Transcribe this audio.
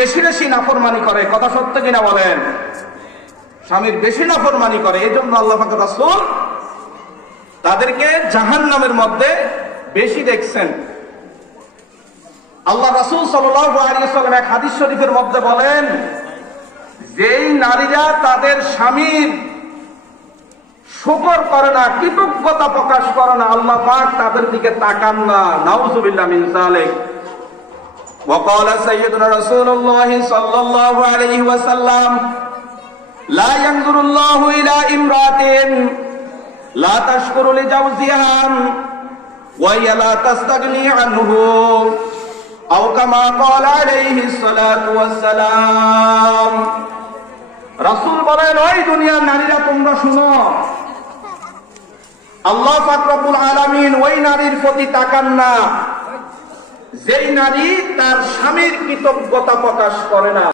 বেশি বেশি নাফরমানি করে, কথা সত্য কিনা বলেন? স্বামীর বেশি নাফরমানি করে, এই জন্য আল্লাহ পাক রাসূল তাদেরকে জাহান্নামের মধ্যে বেশি দেখছেন। আল্লাহ রাসূল সাল্লাল্লাহু আলাইহি ওয়াসাল্লাম এক হাদিস শরীফের মধ্যে বলেন, যেই নারীরা তাদের স্বামীর শুকর করে না, কৃতজ্ঞতা প্রকাশ করে না, আল্লাহ পাক তাদের দিকে তাকান না। নাউযুবিল্লাহ মিন যালিক। وقال سيدنا رسول الله صلى الله عليه وسلم لا ينظر الله إلى امرأة لا تشكر لزوجها وهي لا تستغني عنه أو كما قال عليه الصلاة والسلام। রাসূল বলেন, ওই দুনিয়ার নারীরা তোমরা শুনো, আল্লাহ পাক রব্বুল আলামিন ওই নারীর প্রতি তাকান না যেই নারী তার স্বামীর কৃতজ্ঞতা প্রকাশ করে না।